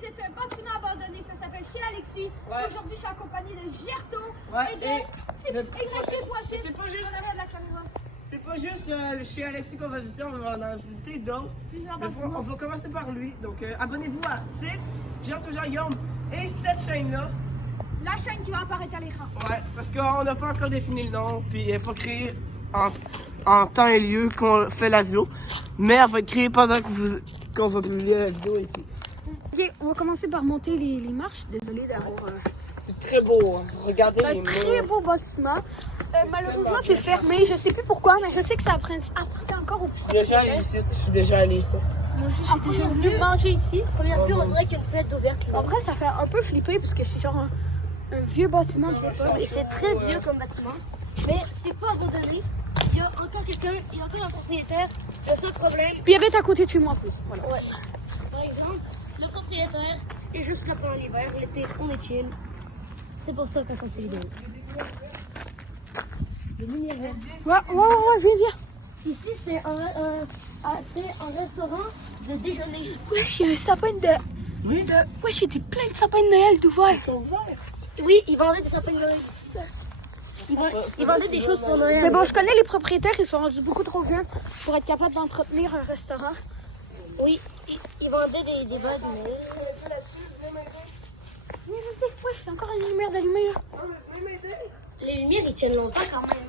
visite un bâtiment abandonné, ça s'appelle chez Alexis. Ouais. Aujourd'hui, je suis accompagnée de Gerto Ouais, et de et YT Poichis. c'est pas juste- En arrière de la caméra. C'est pas juste le chez Alexis qu'on va visiter, on va en visiter d'autres. Plusieurs Mais bâtiments. on va commencer par lui. Donc abonnez-vous à Tix, Jean Toujours Yom et cette chaîne-là. La chaîne qui va apparaître à l'écran. Ouais, parce qu'on n'a pas encore défini le nom, puis elle n'est pas créée en temps et lieu qu'on fait la vidéo. Mais elle va être créée pendant qu'on va publier la vidéo et tout. Ok, on va commencer par monter les marches. Désolé d'avoir. C'est très beau, hein. Regardez C'est les un très murs. beau bâtiment. Malheureusement, c'est fermé. Je sais plus pourquoi, mais je sais que ça appartient encore au Je suis déjà allé ici. Moi aussi, je suis déjà venu manger ici. Première vue, on dirait qu'il y a une fenêtre ouverte. Là. Après, ça fait un peu flipper parce que c'est genre un vieux bâtiment de l'époque. Et c'est très vieux comme bâtiment. Mais c'est pas abandonné. Il y a encore quelqu'un, il y a encore un propriétaire. Le seul problème, Puis il habite à côté de chez moi en plus. Voilà. ouais. Par exemple, le propriétaire est juste là pendant l'hiver. L'été, on est chill. C'est pour ça qu'on fait ces vidéos. Le lumière verte. Ouais, viens. Ici, c'est un restaurant de déjeuner. Wesh, il y a un sapin de. Oui. Wesh, il y a plein de sapins de Noël d'ouvert. Ils sont verts. Oui, ils vendaient des sapins de Noël. Ils vendaient des choses pour Noël. Mais bon, je connais les propriétaires, ils sont rendus beaucoup trop vieux pour être capables d'entretenir un restaurant. Oui, ils vendaient des bagues, mais... Wesh, il y a encore une lumière d'allumée là. Les lumières, ils tiennent longtemps quand même.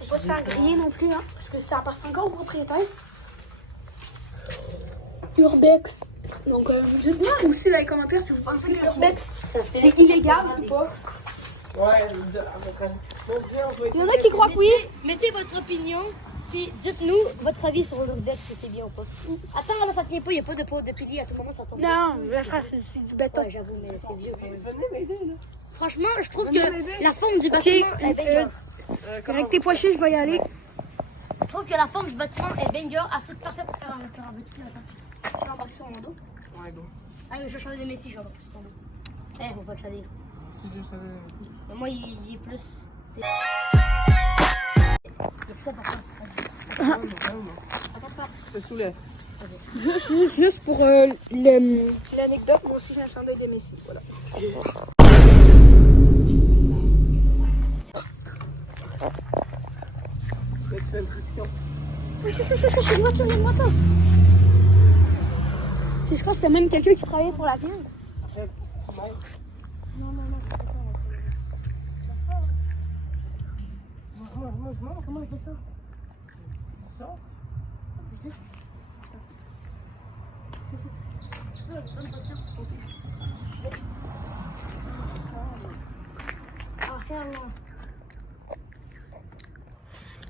Faut pas se faire griller non plus, hein, parce que ça appartient encore au propriétaire. Urbex. Donc, dites-moi aussi dans les commentaires si vous pensez que l'Urbex c'est illégal ou pas. Ouais, à votre avis. Bon, viens, on va Il y en a qui croient que oui. Mettez votre opinion, puis dites-nous votre avis sur l'urbex, si c'est bien ou pas. Attends, là, ça tient pas, il n'y a pas de pilier, à tout moment ça tombe. Non, mais frère, c'est du béton. Ouais, j'avoue, mais c'est vieux quand même. Venez m'aider, là. Franchement, je trouve que la forme du bâtiment est bien. Avec tes poichés, je vais y aller. Je trouve que la forme du bâtiment est bien, assez parfaite pour faire un restaurant. Tu vas embarquer sur mon dos? Ouais, bon. Ah, mais je vais changer de messie, je vais embarquer sur ton dos. Eh, faut pas le salir. Si je savais. Mais moi, il est plus. C'est plus important. Je te soulève. Juste pour l'anecdote, moi aussi j'ai un chandail de Messi. Voilà. Je fais une friction. Oui, c'est une voiture, il y a une voiture. Je crois que c'était même quelqu'un qui travaillait pour la ville. Non, c'est pas ça. Comment on fait ça? Ça?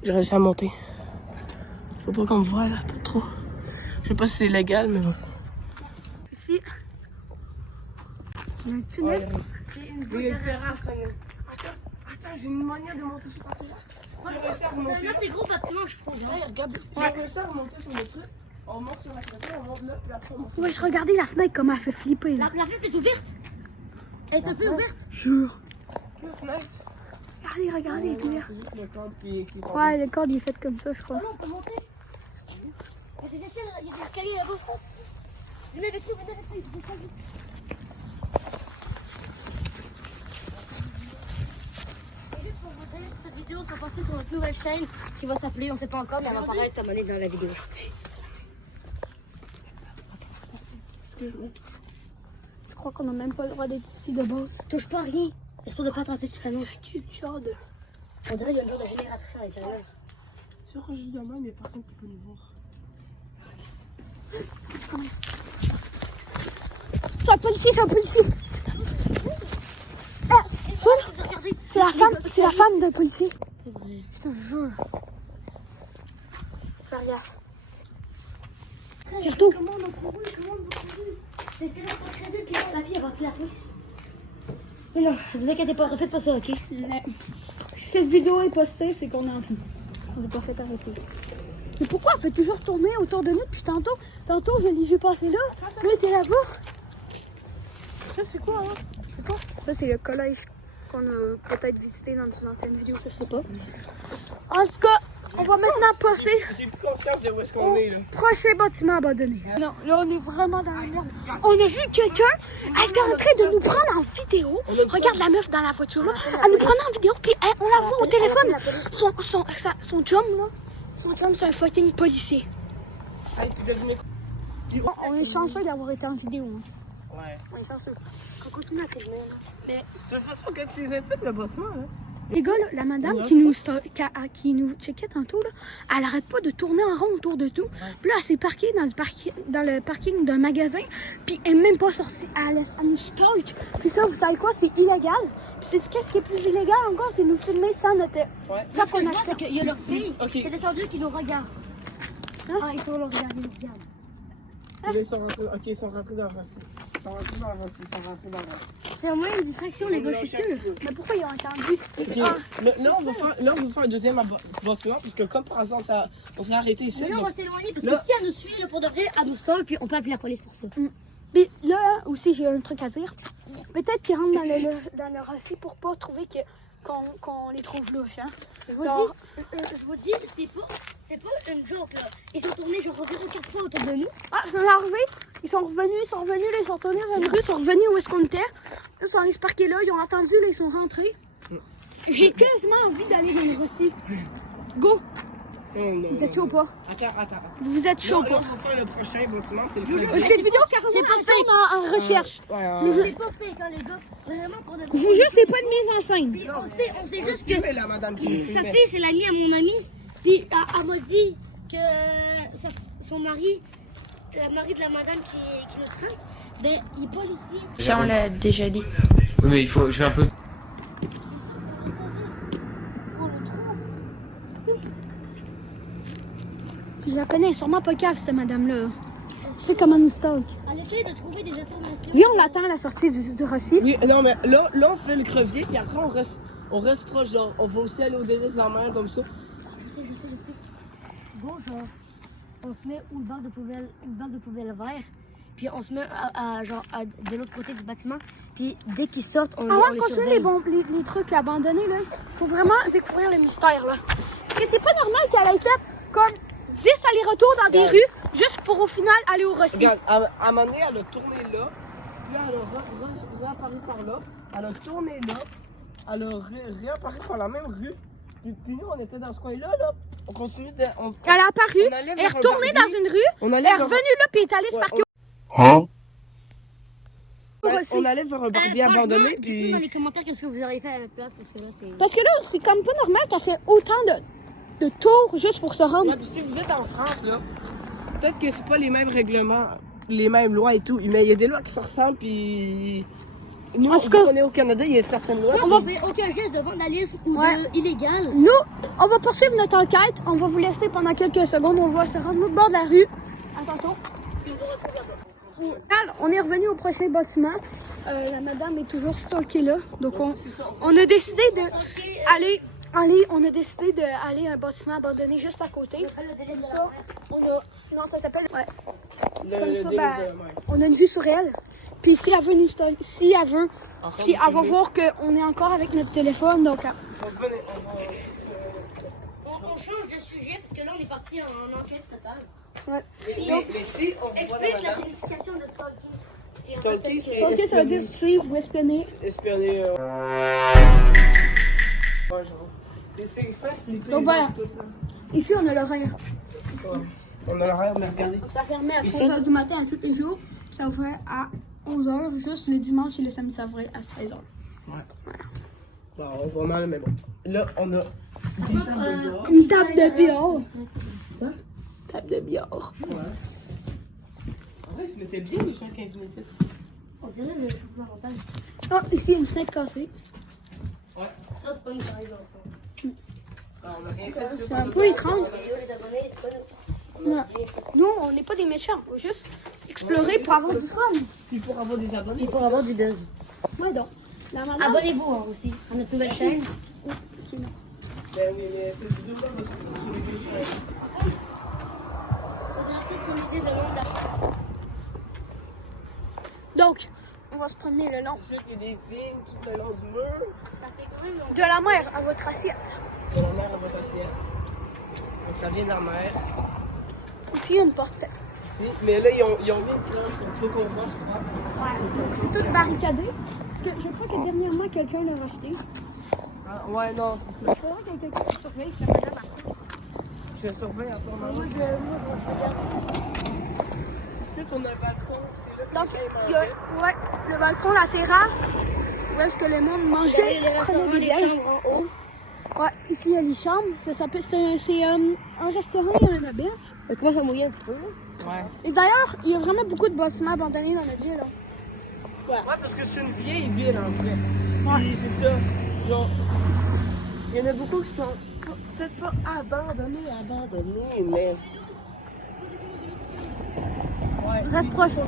J'ai réussi à monter. Faut pas qu'on me voie là, pas trop. Je sais pas si c'est légal, mais bon. Ici, il y a un tunnel. C'est une Il y a une terrasse, ça y est. Attends, j'ai une manière de monter sur la terrasse. J'ai réussi à C'est remonter. un assez gros bâtiment, je trouve. Hey, regarde, j'ai réussi à remonter sur le truc. On monte sur la clôture, on monte là, puis après on monte. Ouais, je regardais la fenêtre comme elle fait flipper. Là. La fenêtre est ouverte? Elle est un peu ouverte? Jure. La fenêtre. Regardez, il est ouvert. C'est juste le cadre qui est tombé. Ouais, le corde il est fait comme ça, je crois. Oh non, on peut monter. Il y a des échelles, il y a des escaliers là-bas. Venez avec nous, il y a des escaliers. Et juste pour vous dire, cette vidéo sera postée sur notre nouvelle chaîne qui va s'appeler, on sait pas encore, mais elle va apparaître à un moment donné dans la vidéo. Excuse-moi. Je crois qu'on a même pas le droit d'être ici de base. Touche pas à rien, histoire de pas attraper tout anneau. Quel genre de. On dirait qu'il y a une genre de génératrice à l'intérieur. Sur registre de main, mais personne qui peut nous voir. C'est un policier, Ah, c'est la femme d'un policier. C'est vrai. Je te jure. Fais gaffe. Surtout. Comment on a couru? C'est tellement pas très vite que la vie va appeler la police. Mais non, ne vous inquiétez pas, refaites pas ça, ok? Si cette vidéo est postée, c'est qu'on est en vie. On s'est pas fait arrêter. Mais pourquoi elle fait toujours tourner autour de nous depuis tantôt? Tantôt, je l'ai vu passer là. Lui, t'es là-bas. Ça, c'est quoi, hein? C'est quoi? Ça, c'est le collège qu'on a peut-être visité dans une ancienne vidéo, je sais pas. En tout cas, On va maintenant passer J'ai plus conscience de où est-ce qu'on au est là. prochain bâtiment abandonné. Non, là, on est vraiment dans la merde. On a vu quelqu'un, elle était en train de nous prendre en vidéo. Regarde la meuf dans la voiture, là. Elle nous prend en vidéo, puis on la voit au téléphone. Son chum, là. Son chum, c'est un fucking policier. Hey, devinez quoi? On est chanceux d'avoir été en vidéo. Hein. Ouais. On est chanceux. On continue à filmer. Là. Mais De toute façon, quand tu les inspectes le bâtiment, là. les gars, là, la madame qui nous checkait tantôt, là, elle arrête pas de tourner en rond autour de tout. Puis là, elle s'est parquée dans le parking d'un magasin. Puis elle est même pas sortie. Elle nous stalk. Puis ça, vous savez quoi? C'est illégal. Puis c'est qu'est-ce qui est plus illégal encore? C'est nous filmer sans notre... Ouais. Ça, ce que je vois, c'est qu'il y a leur fille Ok. qui est descendue qui nous regarde. Hein? Ah, ils sont là, regardez, ils nous regardent. Là, ils sont rentrés. Ok, ils sont rentrés dans le refus. Ils sont rentrés dans le refus. Ils sont rentrés dans le refus. C'est au moins une distraction, les gars, je suis sûre. Mais pourquoi ils ont entendu? Ok. Là, on va faire un deuxième bâtiment, parce que comme par hasard, on s'est arrêté ici. Mais là, on là. va s'éloigner parce Là- que si elle nous suit, là, pour de vrai, elle nous stalk, puis on peut appeler la police pour ça. Puis là aussi, j'ai un truc à dire. Peut-être qu'ils rentrent dans le récit pour pas trouver qu'on les trouve louches. Hein? Je vous dis, c'est pas une joke, là. Ils sont tournés genre environ 4 fois autour de nous. Ah, ils sont arrivés. Ils sont revenus, là, ils sont tournés dans une rue, ils sont revenus où est-ce qu'on était. Là, ils sont allés se parquer là, ils ont entendu, là, ils sont rentrés. J'ai quasiment envie d'aller dans le récit. Go! Oh, non, Vous êtes chaud ou pas? Attends. Vous êtes chaud ou Là, pas? on va faire le prochain bâtiment, c'est le Cette vidéo, carrément, C'est pas elle tourne en recherche. Ouais, C'est pas fake, hein, les gars. Vraiment, pour de Je vous jure, c'est pas une mise en scène. Puis on sait juste que Mais la madame qui nous sa filmait. fille, c'est l'amie à mon ami. Puis elle m'a dit que son mari, le mari de la madame qui le traque, ben, il est policier. Ça, on l'a déjà dit. Oui, mais je vais un peu. Je la connais, sûrement pas cave, cette madame-là. C'est comment nous stalk. Elle essaie de trouver des informations. Viens, on l'attend à la sortie du récit. Oui, non, mais là, on fait le crevier, puis après, on reste proche, genre, on va aussi aller au délice dans la mer comme ça. Ah, je sais. Go, genre, on se met où le bac de poubelle vert, puis on se met de l'autre côté du bâtiment, puis dès qu'ils sortent, on Avant les de continuer surveille. les trucs abandonnés, là, faut vraiment découvrir le mystère, là. Parce que c'est pas normal qu'elle ait fait comme 10 allers-retours dans des rues, juste pour au final aller au récit. Regarde, à un moment donné, elle a tourné là, puis elle a réapparu par là, elle a tourné là, elle a réapparu par la même rue, puis nous, on était dans ce coin-là, là. On continue de... Elle est apparue, on allait elle est vers un retournée barbier. dans une rue, On elle allait est vers- revenue là, puis elle est allée se Ouais, parquer au Ouais, récit. on allait vers un barbier abandonné, Dites-nous puis... dans les commentaires qu'est-ce que vous auriez fait à notre place, parce que là, c'est... Parce que là, c'est comme pas normal qu'elle fait autant de tours juste pour se rendre. Ouais, puis si vous êtes en France, là, peut-être que c'est pas les mêmes règlements, les mêmes lois et tout, mais il y a des lois qui se ressemblent, puis... Nous, En tout cas- on est au Canada, il y a certaines lois. Quand on fait aucun geste de vandalisme ou Ouais. de illégal, Nous, on va poursuivre notre enquête. On va vous laisser pendant quelques secondes. On va se rendre au bord de la rue. Attention. On est revenu au prochain bâtiment. La madame est toujours stalkée là. Donc, on a décidé d'aller à un bâtiment abandonné juste à côté. Comme ça, non, ça s'appelle... Ouais. Comme ça, délice ben, de la mer. on a une vue sur elle. Puis si elle veut nous stalker, si elle va filmer. voir qu'on est encore avec notre téléphone. Donc, Venez, on change de sujet, parce que là, on est parti en enquête totale. ouais. mais si on voit la Explique la madame signification de stalking. Et en stalker, fait, Stalker, ça veut dire suivre ou espionner. espionner... Ouais, genre... C'est ça, flipper Donc les voilà. autres, tout, là. Ici, on a l'horaire. Ouais. On a l'horaire, mais regardez. Donc, ça fermait à Ici? 3h du matin à tous les jours. Puis ça ouvrait à 11h, juste le dimanche et le samedi, ça ouvrait à 16h. Ouais. Bon, on voit mal, mais bon. Là, on a... des tables de dehors. Une table de billard. Quoi? Table de billard. Ouais. En vrai, je m'étais bien le soir quand il venait ici. on dirait le changement d'avantage. Ah, ici, une fenêtre cassée. Ouais. Ça, c'est pas une pareille d'enfant. Ah, on a rien fait ici. C'est un peu étrange. Les abonnés, c'est pas nous. Ouais. Nous, on n'est pas des méchants. On va juste explorer pour avoir du fun. Puis pour avoir des abonnés. Et pour avoir du buzz. Ouais, donc. La madame... Abonnez-vous hein, aussi à notre nouvelle chaîne. Ben oui, mais c'est du double parce que c'est sur les deux chaînes. Faudrait peut-être qu'on nous dise le nom de la chaîne. Donc, on va se promener le long Ici, il y a des vignes tout le long du mur. Ça fait quand même longtemps. de la mer à votre assiette. De la mer à votre assiette. Donc ça vient de la mer. Ici, il y a une porte. Ici. Mais là, ils ont mis une planche pour tout qu'on voit, je crois. Ouais, donc c'est tout barricadé. Parce que je crois que dernièrement, quelqu'un l'a racheté. Ah, ouais, non, c'est ça. Il faudra qu'il y ait quelqu'un qui surveille, qui fait madame à ça. Je surveille à ton moment. Moi, je regarde. Ici, on a un balcon, c'est là que Donc, les il y a, ouais, le balcon, la terrasse, où est-ce que le monde mangeait, Les prenait restaurants, des les bières. chambres en haut. Ouais, ici, il y a les chambres. Ça s'appelle, c'est un restaurant et un auberge. Ça commence à mouiller un petit peu. Là. Ouais. Et d'ailleurs, il y a vraiment beaucoup de bâtiments abandonnés dans notre ville. Là. Ouais, parce que c'est une vieille ville en vrai. Puis c'est ça. Genre, il y en a beaucoup qui sont peut-être pas abandonnés, mais. Ouais. Reste proche. On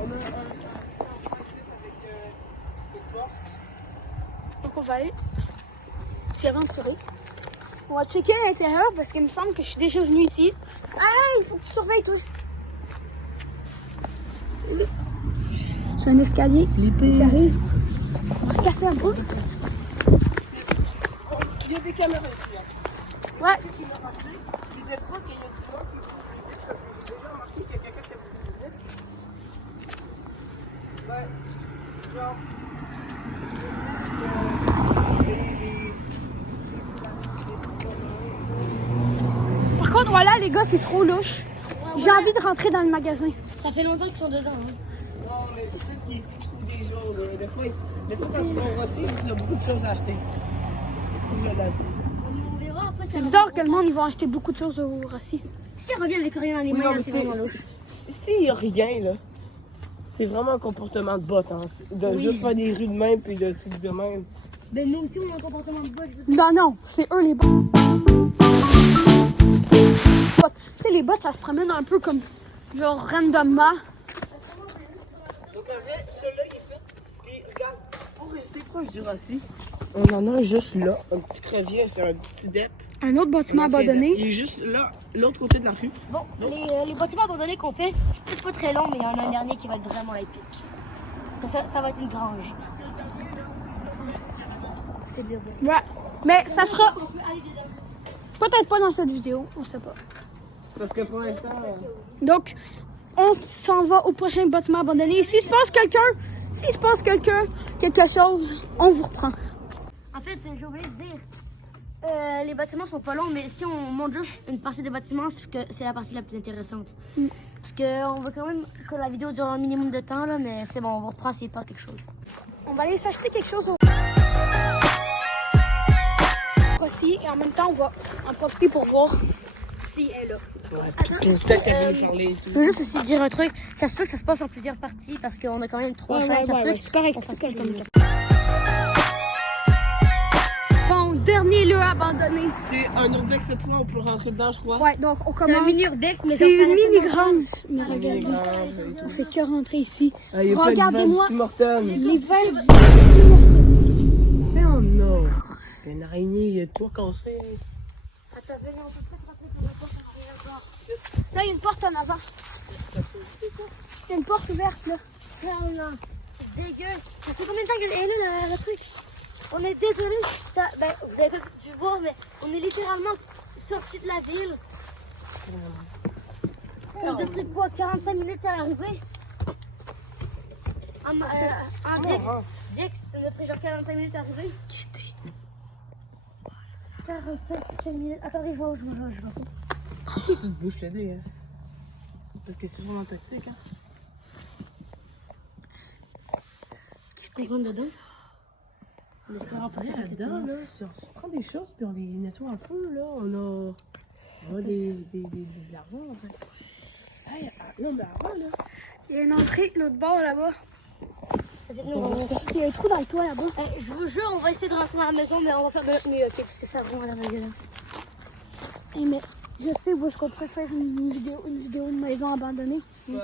a un avec des portes. Donc, on va aller s'y aventurer. On va checker à l'intérieur parce qu'il me semble que je suis déjà venue ici. Hey, il faut que tu surveilles, toi. C'est un escalier qui arrive. On va se casser un peu. Il y a des caméras ici. Hein. Ouais. Puis des fois qu'il y a du monde qui vous visite, j'ai déjà remarqué qu'il y a quelqu'un qui vous visite. Ouais. Genre. Par contre, voilà, les gars, c'est trop louche. J'ai envie de rentrer dans le magasin. Ça fait longtemps qu'ils sont dedans. Hein. Non, mais peut-être qu'ils trouvent des jours. Des fois quand ils sont rossés, il y a beaucoup de choses à acheter. On verra après. C'est bizarre que le monde, ils vont acheter beaucoup de choses au Rossi. Si elle revient avec rien dans les Oui, mains, non, là, mais c'est vraiment louche. s'il n'y a rien, là, c'est vraiment un comportement de bot. Hein. De juste faire des rues de même puis de trucs de même. Ben nous aussi, on a un comportement de bot. Non, non, c'est eux les bots. Tu sais, les bots, ça se promène un peu comme, genre, randomment. Donc en vrai, celui-là, il est fait. Puis regarde, pour rester proche du Rossi, on en a un juste là, un petit crevier, c'est un petit dep. Un autre bâtiment Un ancien abandonné. dep. Il est juste là, l'autre côté de la rue. Bon, les bâtiments abandonnés qu'on fait, c'est peut-être pas très long, mais il y en a un dernier qui va être vraiment épique. Ça va être une grange. C'est bien beau. Ouais. Mais ça sera On peut aller dedans. peut-être pas dans cette vidéo, on sait pas. Parce que pour l'instant, Donc, on s'en va au prochain bâtiment abandonné. S'il se passe quelque chose, on vous reprend. En fait, j'ai oublié de dire, les bâtiments sont pas longs, mais si on monte juste une partie des bâtiments, c'est que c'est la partie la plus intéressante. Mm. Parce qu'on veut quand même que la vidéo dure un minimum de temps, là, mais c'est bon, on va reprendre s'il n'y a pas quelque chose. On va aller s'acheter quelque chose au Rossi et en même temps, on va en profiter pour voir si elle est là. ouais, Attends, puis peut-être qu'elle veut nous parler et tout. Je veux juste aussi dire un truc, ça se peut que ça se passe en plusieurs parties parce qu'on a quand même 3 chaînes, ça se peut. c'est correct, On c'est fasse correct. des- Bon, dernier lieu abandonné. C'est un urbex cette fois, on peut rentrer dedans, je crois. Ouais, donc on C'est un commence. mini urbex, mais C'est ça une s'arrête mini dans le grange. Mais Il y a des regardez, granges et tout. on fait que rentrer ici. Ah, il y a pas de Regardez-moi. Tim Hortons. Les verres du Tim Hortons. Mais oh non! Il y a une araignée, il y a tout cassé. Attends, venez, on peut peut-être rentrer dans la porte en arrière encore. Là, il y a une porte en avant. Il y a une porte ouverte, là. Là, c'est dégueu. Ça fait combien de temps qu'elle est là, le truc? On est désolé. Ben, vous avez pas pu voir, mais on est littéralement sorti de la ville. On a pris quoi, 45 minutes à arriver? En Dix, ça a pris genre 45 minutes à arriver. 45 minutes. Attendez, je vois. Tu te bouches le nez, hein? Parce que c'est vraiment toxique, hein? On rentre dedans. On espère en Après, là-dedans, là, si on se prend des choses puis on les nettoie un peu, là, on a de l'argent, en fait. Hey, non, mais avant, là. Il y a une entrée de l'autre bord, là-bas. Il Il y a un trou dans le toit, là-bas. Je vous jure, on va essayer de rentrer dans la maison, mais on va faire de notre mieux, ok? Parce que ça va vraiment la violence. Hey, mais je sais où est-ce qu'on préfère une vidéo de maison abandonnée. Ouais.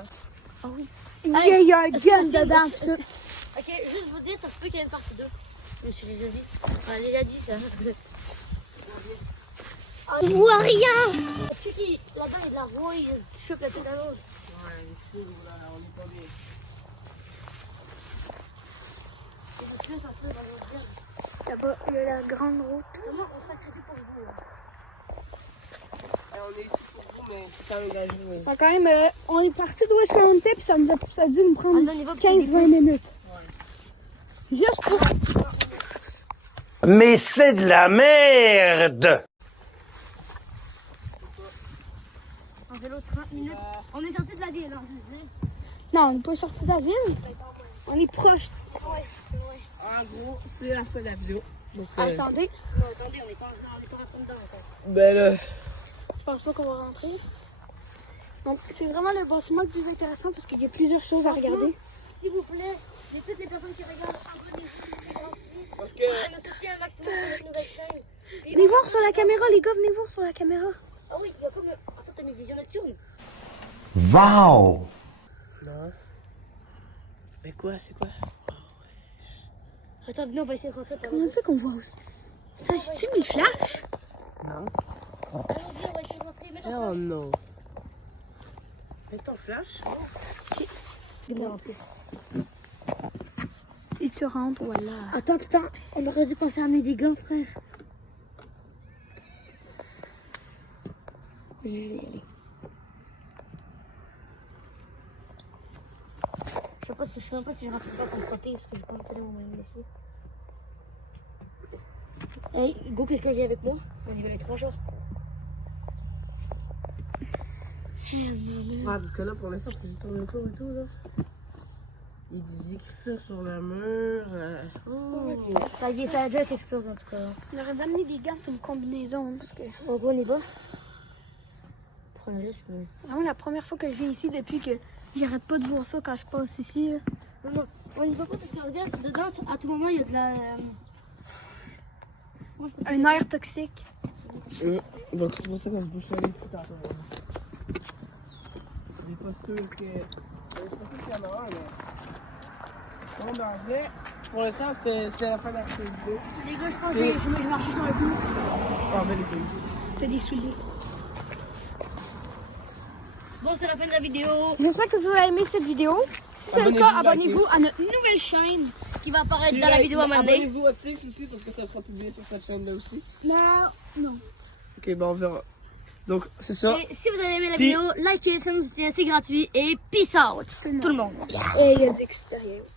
Ah oui. Il y a un gun dedans, est-ce ça. Ok, juste vous dire, ça se peut qu'il y ait une partie 2. Même si j'ai déjà dit. On a déjà dit ça. On voit rien! Tu qui, là-bas, il y a de la rouille, tu chopes la tête à l'os. Ouais, il est fou, là, on est pas bien. Là-bas, il y a la grande route. Comment on sacrifie pour vous, là? On est ici pour vous, mais c'est quand même dangereux. Ça quand même, on est parti d'où est-ce qu'on était, puis ça a dû nous prendre Ah, non, il va 15-20 minutes. Juste pour... Mais c'est de la merde! En vélo 30 minutes. On est sorti de la ville, hein, je disais. Non, on n'est pas sorti de la ville. On est proche. En gros, c'est la fin de la vidéo. Donc, Attendez, Non, attendez, on est pas rentré dedans encore. ben là, je pense pas qu'on va rentrer. Donc, c'est vraiment le bâtiment le plus intéressant parce qu'il y a plusieurs choses à regarder. S'il vous plaît, j'ai toutes les personnes qui regardent en train de parce que on a soutenu un maximum pour notre nouvelle chaîne. Puis Venez on- voir sur la caméra, les gars, venez voir sur la caméra. Ah oui, il y a comme. Attends, t'as mes visions nocturnes. Wow! non. Mais quoi, c'est quoi? Attends, venez, on va essayer de rentrer par Comment là. ça qu'on voit aussi? Ça, j'ai-tu mis le flash? Non. Allons, viens, on va essayer de rentrer. Mets ton Oh non. Mets ton flash. Viens rentrer. Si tu rentres, voilà. Attends, on aurait dû penser à mettre des gants, frère. Je vais y aller. Je sais même pas si je rentre pas sans me frotter parce que j'ai pas installé mon moyen ici. Hey, go, quelqu'un vient avec moi. On y va les 3 jours. Ah, parce que là, pour l'instant, c'est juste tourne autour et tout, là. Il y a des écritures sur le mur. Ça y est, ça a déjà été explosé en tout cas. On aurait dû amener des gants pour une combinaison parce que En gros, on y va. Prends le risque, mais. vraiment la première fois que je viens ici depuis que j'arrête pas de voir ça quand je passe ici. Là. Non, non, on y va pas parce que regarde, dedans, à tout moment, il y a de la. Un air toxique. Donc, c'est pour ça qu'on se bouche la vie tout à l'heure. On n'est pas sûr que. On est pas sûr qu'il y en a un, là. Bon, ben, en vrai, pour l'instant, c'était la fin de la vidéo. Les gars, je pense que je marchais sur un coup. Ah, ben, les filles. C'est des souliers. Bon, c'est la fin de la vidéo J'espère que vous avez aimé cette vidéo. Si c'est le cas, abonnez-vous à notre nouvelle chaîne. qui va apparaître dans la vidéo à un moment donné. Abonnez-vous à Six aussi, parce que ça sera publié sur cette chaîne-là aussi. Non. Ok, ben, on verra. Donc, c'est ça. Et si vous avez aimé la Puis- vidéo, likez, ça nous soutient, c'est gratuit. Et peace out, tout le monde. Et il y a du extérieur aussi.